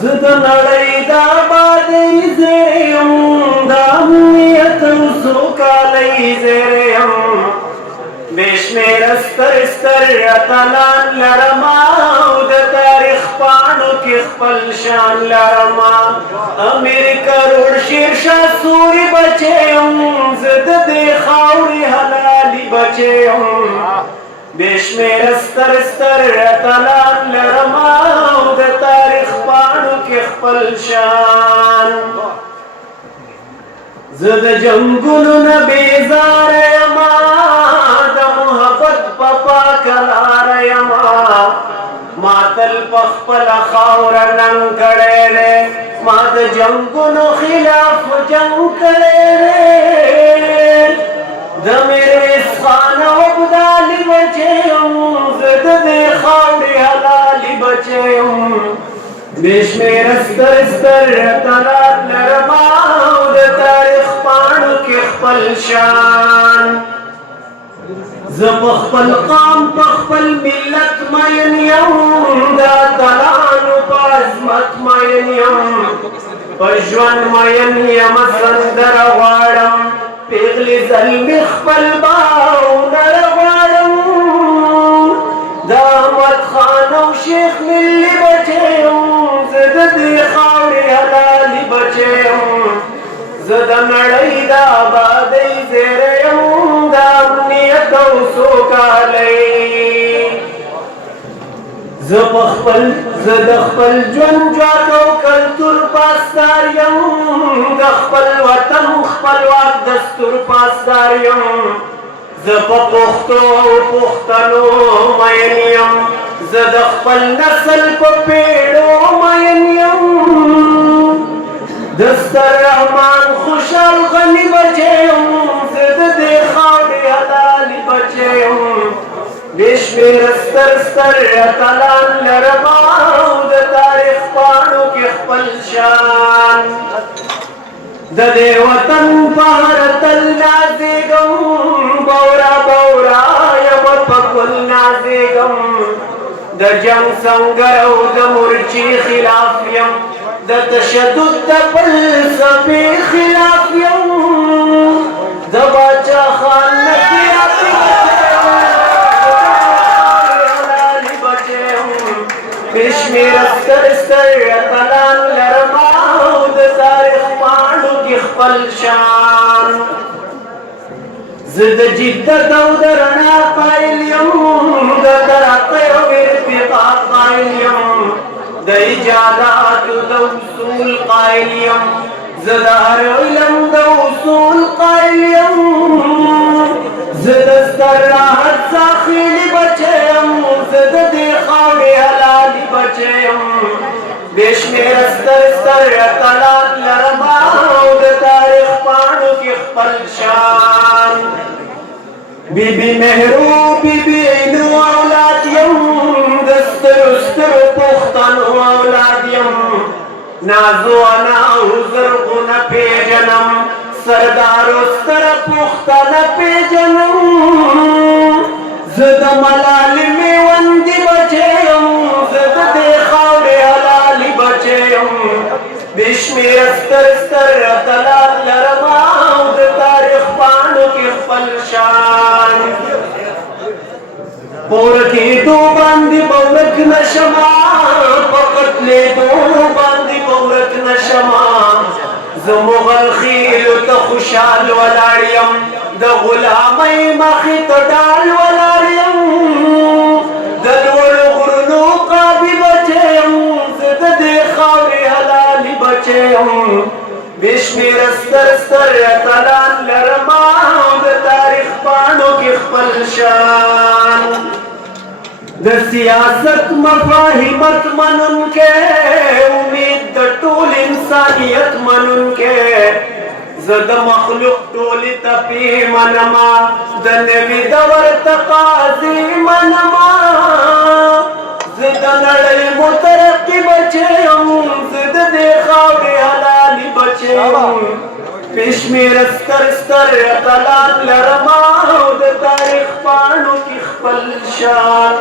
زد نړۍ دا بادۍ زیری یم د امنیت سوکالۍ زیری یم بې شمېره ستر ستر اتلان لرما او د تاریخ پاڼو کې خپل شان لرما امیر کروړ شیرشاه سوري بچی یم زه د دې خاورې حلالي بچی یم بې شمېره ستر ستر اتلان لرما او د تاریخ پاڼو کې خپل شان زه د جنګونو نه بېزاره یما د محبت په پاکه لاره یما ما تل په خپله خاوره ننګ کړی دی ما د جنګونو خلاف جنګ کړی دی د میرویس خان او ابدالي بچی یم زه د دې خاورې حلالي بچی یم بې شمېره ستر ستر اتلان لرما او د تاریخ پاڼو کې خپل شان زه په خپل قام په خپل ملت مین یم د اتلانو په عظمت مین یم په ژوند مین یم سندره غواړم پیغلې زلمې خپل باونه غواړم د احمد خان او شیخ ملي بچی یم زه د دې خاورې حلالي بچی یم زه د نړۍ د آبادۍ زیری یم د امنیت او سوکالۍ زه د خپل ژوند جواک او کلتور پاسدار یم د خپل وطن خپلواک دستور پاسدار یم زه په پښتو او پښتنو مین یم زه د خپل نسل په پیړو مین یم د ستر رحمان خوشحال غني بچی یم زه د دې خاورې حلالي بچی یم بې شمېره ستر ستر اتلان لرما او د تاریخ پاڼو کې خپل شان د دې وطن په هر تل نازېږم بورا بورا یم په ګل نازېږم د جنګ سنګر او د مورچې خلاف یم د تشدد د فلسفې خلاف یم د باچا خان نصیحت بې شمېره ستر ستر اتلان لرما او د تاریخ پاڼو کې خپل شان زه د جدت او د رڼا قایل یم د ترقۍ او ارتقا قایل یم د ایجاداتو د اصول قایل یم زه د هر علم د اصول قایل یم زه د ستر راحت ساخیلي بچی یم زه د دې خاورې حلالي بچی یم بې شمېره ستر ستر اتلان لرما او د تاریخ پاڼو کې خپل شان be be Mehro be be عینو اولاد یم د سترو سترو پښتنو اولاد یم نازو انا او زرغونه پیژنم سردارو ستره پښتنه پیژنم زه د ملالې میوندې بچی یم زه د دې خاورې حلالي بچی یم بې شمېره ستر ستر اتلان لرما او د تاریخ پاڼو کې خپل شان پورکېدو باندې به ورک نشمه په قتلېدو باندې به ورک نشمه زه مغل خیلو ته خوشحال ولاړ یم د غلامۍ مخې ته ډال ولاړ یم د لوړو غرونو قابي بچی یم زه د دې خاورې حلالي بچی یم بې شمېره ستر ستر اتلان لرما او د تاریخ پاڼو کې خپل شان د سیاست مفاهیمت منونکی امید د ټول انسانیت منونکی زه د مخلوق ټولې تپې منما د نوي دور تقاضې منما زه د نړۍ مترقي بچی یم زه د دې خاورې حلالي بچی یم بې شمېره ستر ستر اتلان لرما او د تاریخ پاڼو کې خپل شان